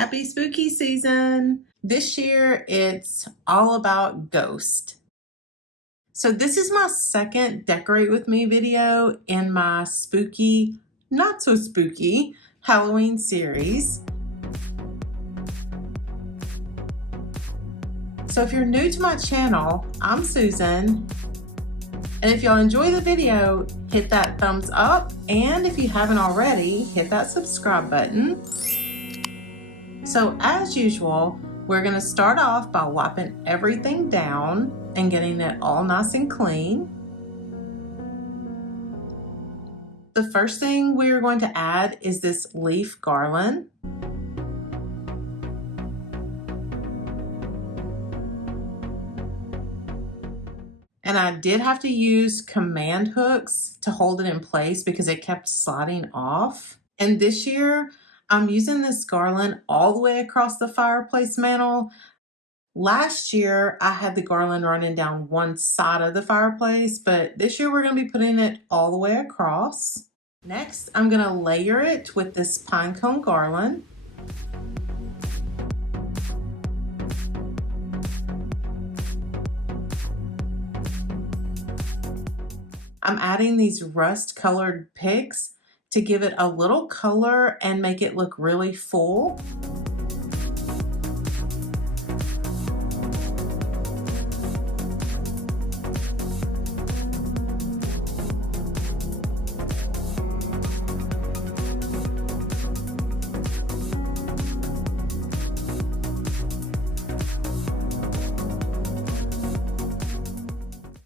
Happy spooky season! This year it's all about ghosts. So this is my second Decorate With Me video in my spooky, not so spooky Halloween series. So if you're new to my channel, I'm Susan. And if y'all enjoy the video, hit that thumbs up. And if you haven't already, hit that subscribe button. So as usual, we're gonna start off by wiping everything down and getting it all nice and clean. The first thing we're going to add is this leaf garland. And I did have to use command hooks to hold it in place because it kept sliding off. And this year, I'm using this garland all the way across the fireplace mantle. Last year, I had the garland running down one side of the fireplace, but this year we're going to be putting it all the way across. Next, I'm going to layer it with this pine cone garland. I'm adding these rust-colored picks to give it a little color and make it look really full.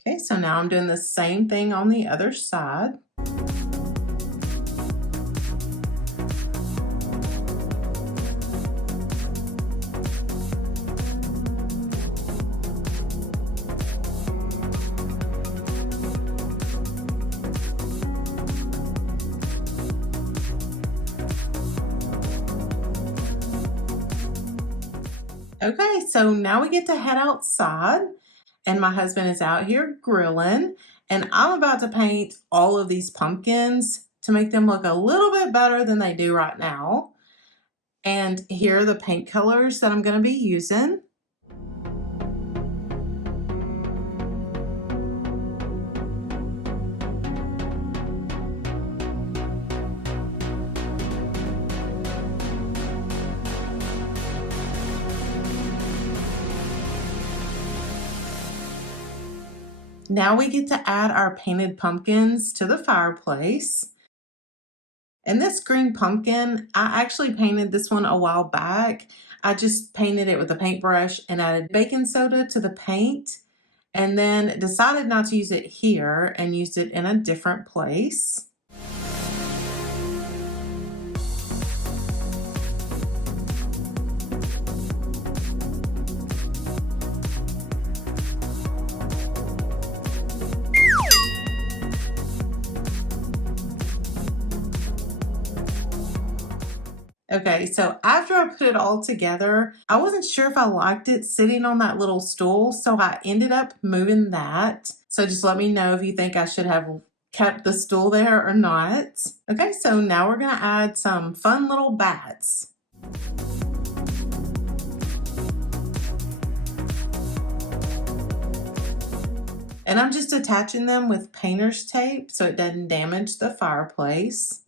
Okay, so now I'm doing the same thing on the other side. Okay, so now we get to head outside, and my husband is out here grilling, and I'm about to paint all of these pumpkins to make them look a little bit better than they do right now. And here are the paint colors that I'm going to be using. Now we get to add our painted pumpkins to the fireplace. And this green pumpkin, I actually painted this one a while back. I just painted it with a paintbrush and added baking soda to the paint, and then decided not to use it here and used it in a different place. Okay, so after I put it all together, I wasn't sure if I liked it sitting on that little stool, so I ended up moving that. So just let me know if you think I should have kept the stool there or not. Okay, so now we're gonna add some fun little bats. And I'm just attaching them with painter's tape so it doesn't damage the fireplace.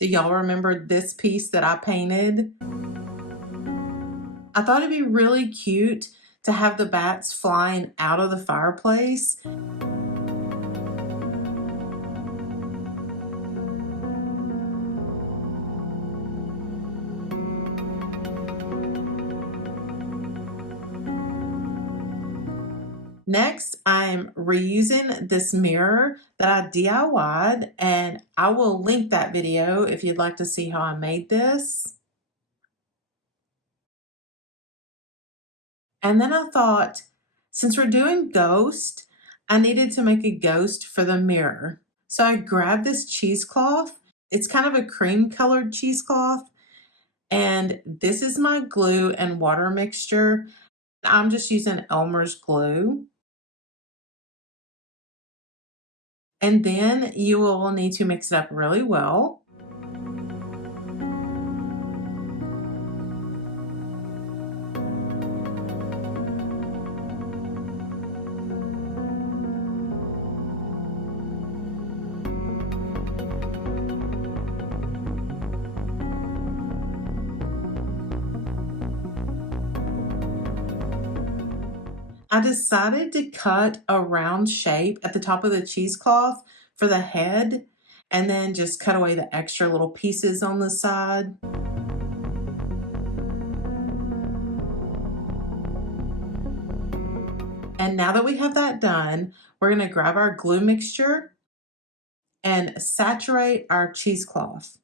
Do y'all remember this piece that I painted? I thought it'd be really cute to have the bats flying out of the fireplace. Next, I'm reusing this mirror that I DIY'd, and I will link that video if you'd like to see how I made this. And then I thought, since we're doing ghost, I needed to make a ghost for the mirror. So I grabbed this cheesecloth. It's kind of a cream colored cheesecloth. And this is my glue and water mixture. I'm just using Elmer's glue. And then you will need to mix it up really well. I decided to cut a round shape at the top of the cheesecloth for the head, and then just cut away the extra little pieces on the side. And now that we have that done, we're going to grab our glue mixture and saturate our cheesecloth.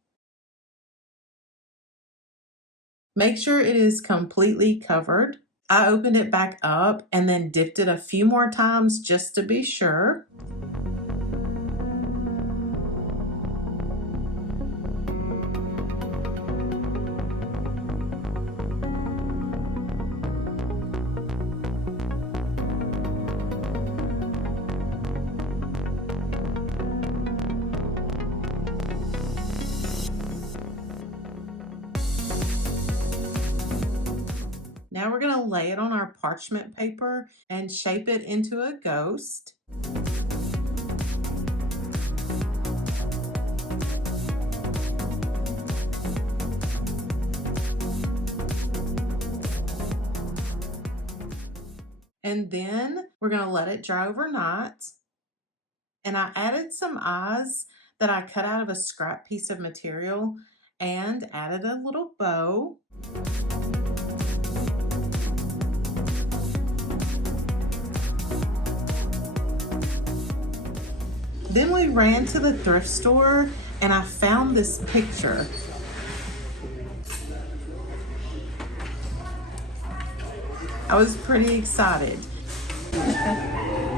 Make sure it is completely covered. I opened it back up and then dipped it a few more times just to be sure. Now we're going to lay it on our parchment paper and shape it into a ghost. And then we're going to let it dry overnight. And I added some eyes that I cut out of a scrap piece of material and added a little bow. Then we ran to the thrift store and I found this picture. I was pretty excited.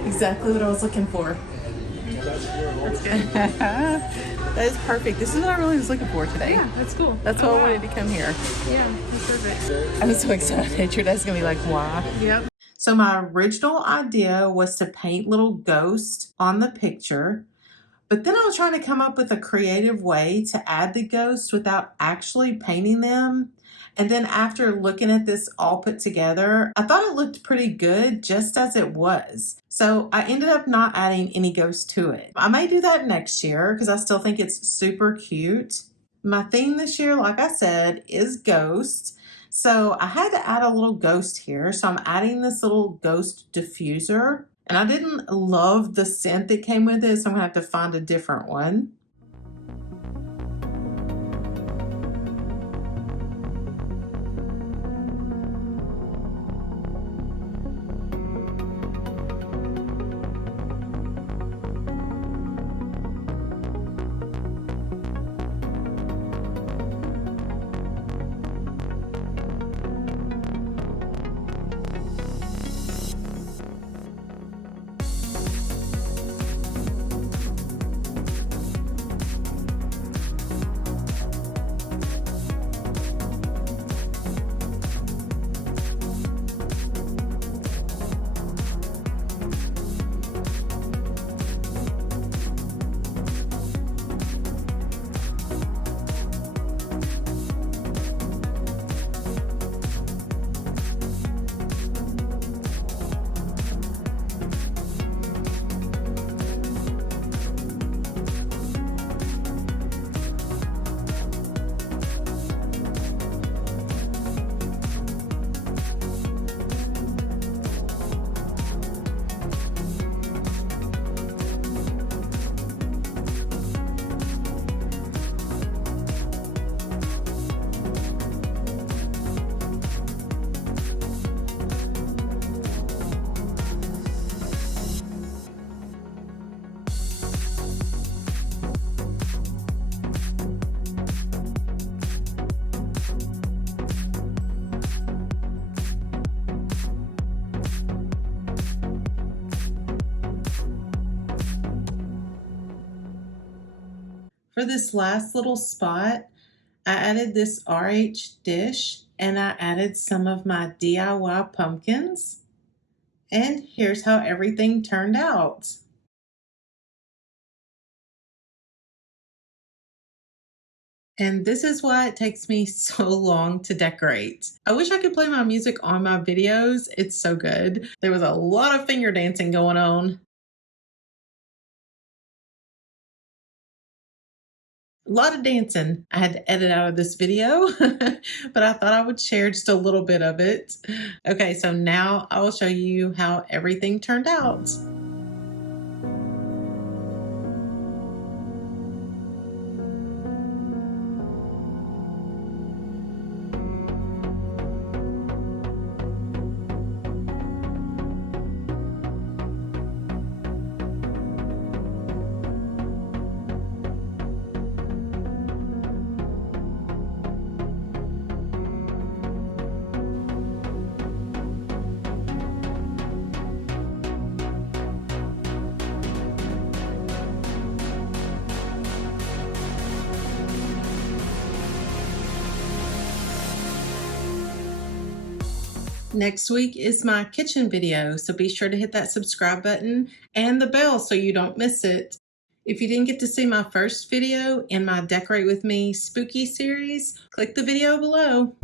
Exactly what I was looking for. That's good. That is perfect. This is what I really was looking for today. Yeah, that's cool. That's why I wanted to come here. Yeah, that's perfect. I'm so excited. Your dad's gonna be like, why? Yep. So my original idea was to paint little ghosts on the picture, but then I was trying to come up with a creative way to add the ghosts without actually painting them. And then after looking at this all put together, I thought it looked pretty good just as it was. So I ended up not adding any ghosts to it. I may do that next year because I still think it's super cute. My theme this year, like I said, is ghosts. So I had to add a little ghost here. So I'm adding this little ghost diffuser. And I didn't love the scent that came with it, so I'm gonna have to find a different one. For this last little spot, I added this RH dish and I added some of my DIY pumpkins. And here's how everything turned out. And this is why it takes me so long to decorate. I wish I could play my music on my videos. It's so good. There was a lot of finger dancing going on. A lot of dancing I had to edit out of this video, but I thought I would share just a little bit of it. Okay, so now I will show you how everything turned out. Next week is my kitchen video, so be sure to hit that subscribe button and the bell so you don't miss it. If you didn't get to see my first video in my Decorate With Me Spooky series, click the video below.